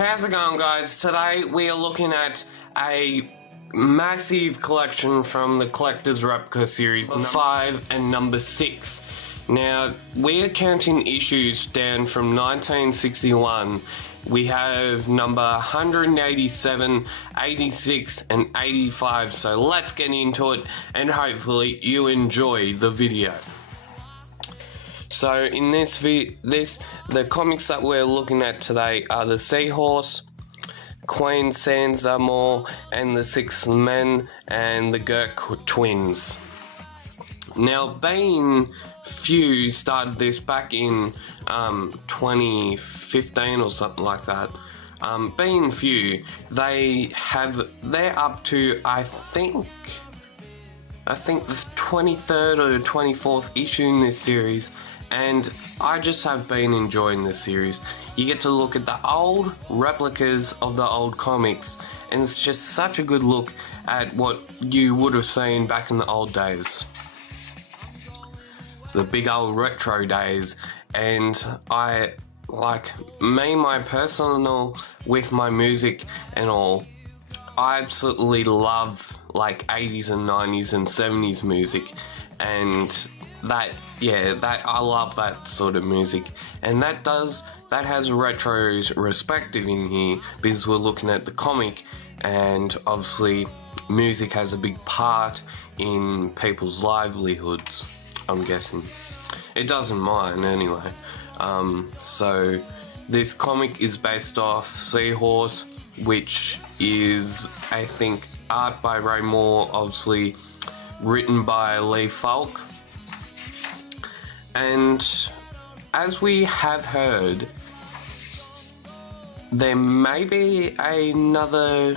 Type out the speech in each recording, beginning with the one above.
How's it going, guys? Today we are looking at a massive collection from the Collector's Replica series, number 5 and number 6. Now, we are counting issues down from 1961. We have number 187, 86 and 85, so let's get into it and hopefully you enjoy the video. So in the comics that we're looking at today are the Seahorse, Queen Sansamore, and the Six Men and the Gurk Twins. Now, being few started this back in 2015 or something like that. Being few, they're up to I think the 23rd or the 24th issue in this series. And I just have been enjoying this series. You get to look at the old replicas of the old comics, and it's just such a good look at what you would have seen back in the old days. The big old retro days. And I, like me, my personal, with my music and all, I absolutely love like 80s and 90s and 70s music, and I love that sort of music, and that has retrospective in here because we're looking at the comic, and obviously music has a big part in people's livelihoods, I'm guessing. It doesn't mine anyway. So this comic is based off Seahorse, which is, I think, art by Ray Moore, obviously written by Lee Falk. And as we have heard, there may be another,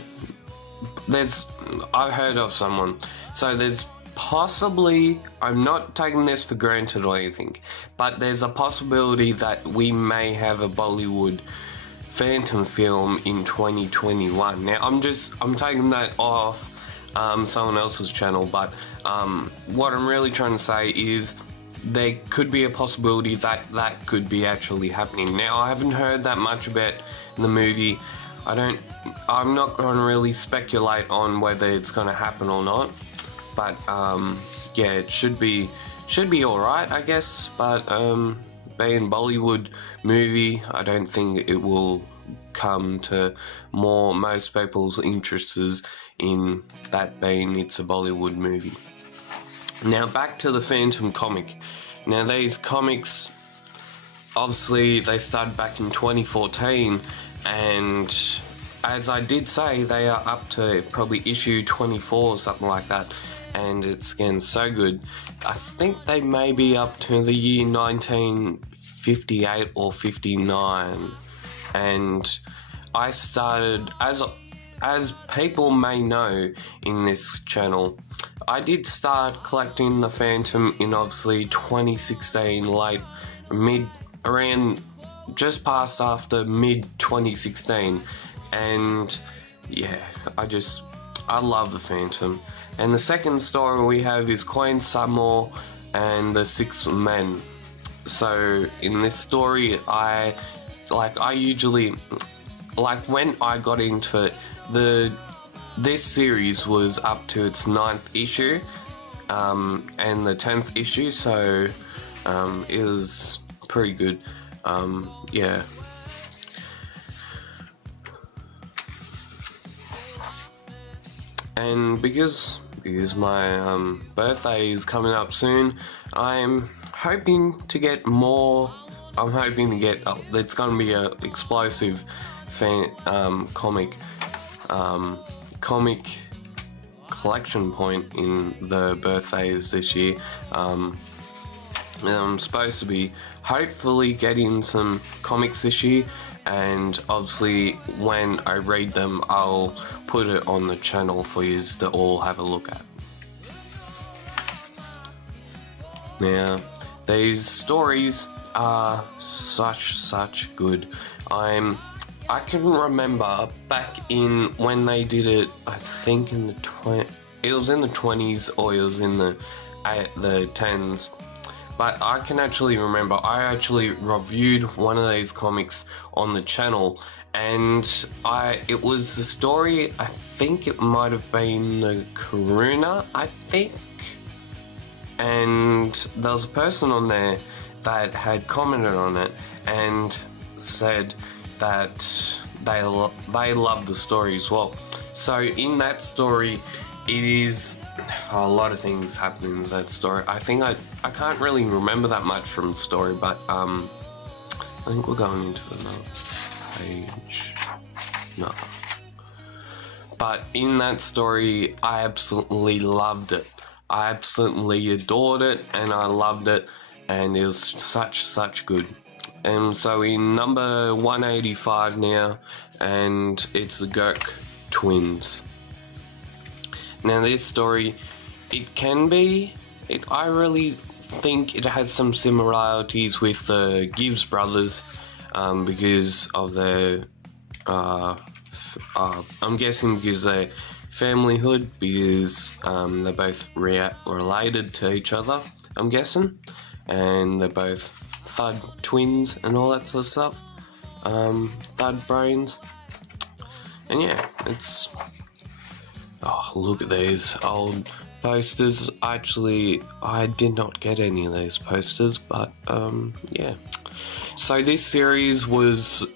I've heard of someone, so there's possibly, I'm not taking this for granted or anything, but there's a possibility that we may have a Bollywood Phantom film in 2021. Now I'm taking that off someone else's channel, but what I'm really trying to say is there could be a possibility that could be actually happening. Now, I haven't heard that much about the movie. I'm not going to really speculate on whether it's going to happen or not, but yeah, it should be alright, I guess. But being Bollywood movie, I don't think it will come to most people's interests in that being it's a Bollywood movie. Now back to the Phantom comic. Now these comics, obviously they started back in 2014, and as I did say, they are up to probably issue 24 or something like that, and it's getting so good. I think they may be up to the year 1958 or 59, and I started, as people may know in this channel, I did start collecting the Phantom in obviously 2016, around just past after mid 2016, and yeah, I love the Phantom. And the second story we have is Queen Sansamore and the Six Men. So in this story, I usually, like when I got into it, this series was up to its 9th issue and the 10th issue, so it was pretty good. Yeah. And because my birthday is coming up soon, I'm hoping to get more. I'm hoping to get. It's going to be an explosive comic collection point in the birthdays this year. I'm supposed to be hopefully getting some comics this year, and obviously when I read them I'll put it on the channel for you to all have a look at. Now these stories are such good. I can remember back in when they did it, I think in the it was in the 20s or it was in the 10s, but I can actually remember I actually reviewed one of these comics on the channel, and it was the story, I think it might have been the Karuna, I think, and there was a person on there that had commented on it and said that they love the story as well. So in that story, it is a lot of things happen in that story. I think I can't really remember that much from the story, but I think we're going into another page. No. But in that story, I absolutely loved it. I absolutely adored it, and I loved it, and it was such good. And so in number 185 now, and it's the Gurk twins. Now this story, I really think it has some similarities with the Gibbs brothers, because of their, I'm guessing because they're familyhood, because they're both related to each other, I'm guessing, and they're both thud twins and all that sort of stuff, thud brains, and yeah, it's, oh, look at these old posters. Actually, I did not get any of these posters, but yeah. So this series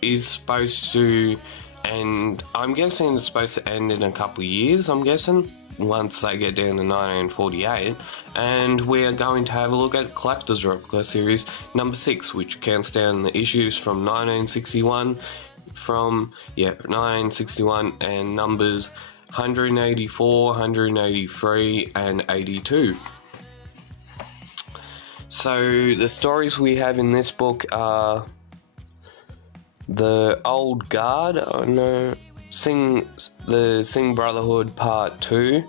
is supposed to, and I'm guessing it's supposed to end in a couple of years, I'm guessing, once they get down to 1948, and we are going to have a look at Collector's Replica series number 6, which counts down the issues from 1961, and numbers 184, 183, and 82. So the stories we have in this book are the Old Guard, the Singh Brotherhood Part 2.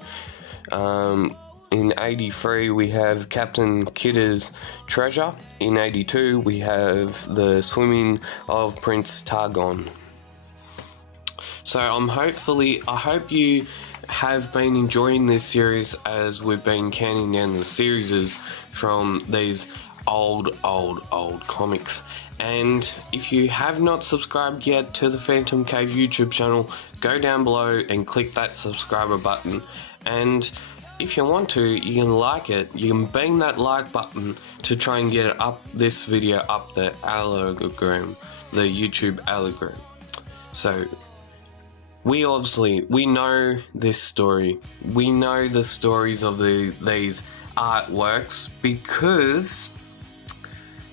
In 83 we have Captain Kidder's Treasure. In 82 we have The Swimming of Prince Targon. So I hope you have been enjoying this series as we've been counting down the series from these old comics. And if you have not subscribed yet to the Phantom Cave YouTube channel, go down below and click that subscriber button. And if you want to, you can like it. You can bang that like button to try and get it up, this video up the algorithm, the YouTube algorithm. So we know this story. We know the stories of these artworks because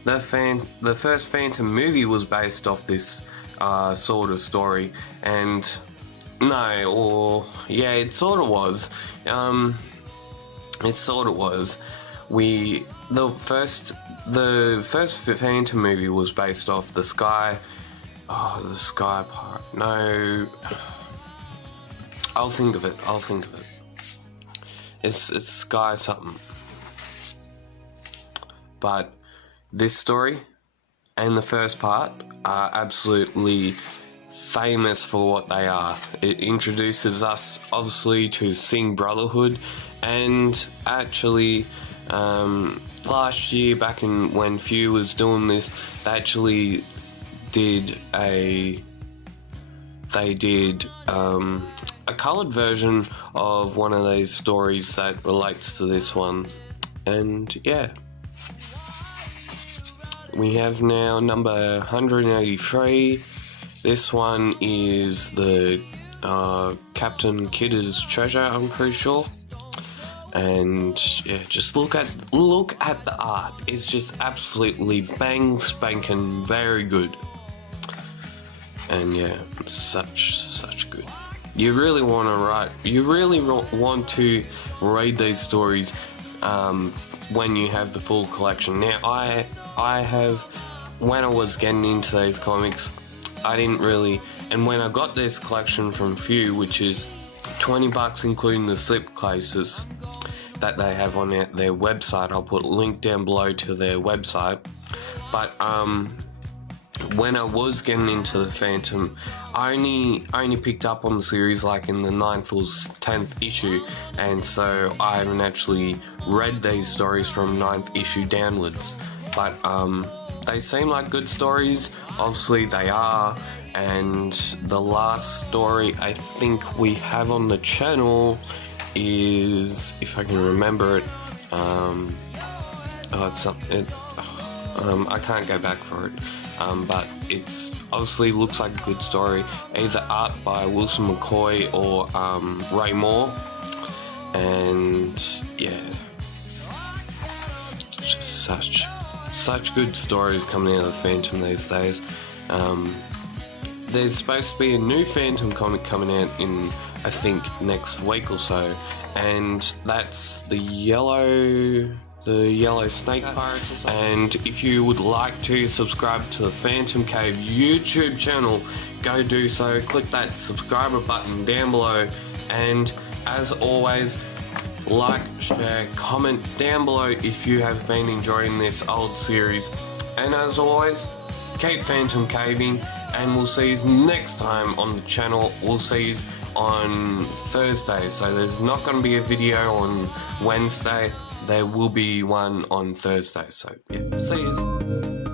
the first Phantom movie was based off this sort of story, and it sort of was. It sort of was. The first Phantom movie was based off the Sky part. No, I'll think of it. It's Sky something. But this story and the first part are absolutely famous for what they are. It introduces us obviously to Singh Brotherhood, and actually last year, back when Few was doing this, they actually did a coloured version of one of these stories that relates to this one. And yeah, we have now number 183. This one is the Captain Kidder's Treasure, I'm pretty sure. And yeah, just look at the art. It's just absolutely bang spanking very good. And yeah, such good. You really want to read these stories when you have the full collection. Now I have, when I was getting into these comics, I didn't really, and when I got this collection from Few, which is $20 including the slipcases that they have on their website. I'll put a link down below to their website. But when I was getting into the Phantom, I only picked up on the series like in the 9th or 10th issue, and so I haven't actually read these stories from 9th issue downwards. But they seem like good stories. Obviously they are, and the last story I think we have on the channel is, if I can remember it, I can't go back for it. But it's obviously looks like a good story, either art by Wilson McCoy or Ray Moore, and yeah, just such good stories coming out of the Phantom these days. There's supposed to be a new Phantom comic coming out in, I think, next week or so, and that's the yellow snake pirates or something. And if you would like to subscribe to the Phantom Cave YouTube channel, go do so. Click that subscriber button down below, and as always, like, share, comment down below if you have been enjoying this old series. And as always, keep Phantom Caving, and we'll see you next time on the channel. We'll see you on Thursday, so there's not going to be a video on Wednesday. There will be one on Thursday, so yeah, see you.